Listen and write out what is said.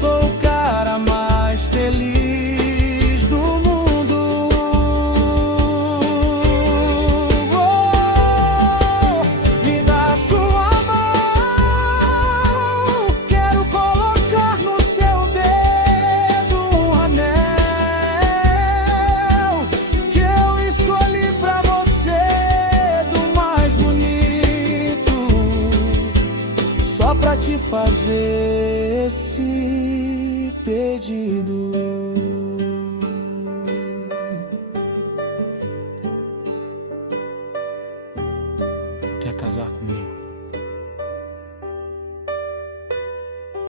sou o cara mais feliz do mundo. Oh, me dá sua mão, quero colocar no seu dedo um anel que eu escolhi pra você, do mais bonito, só pra te fazer esse pedido.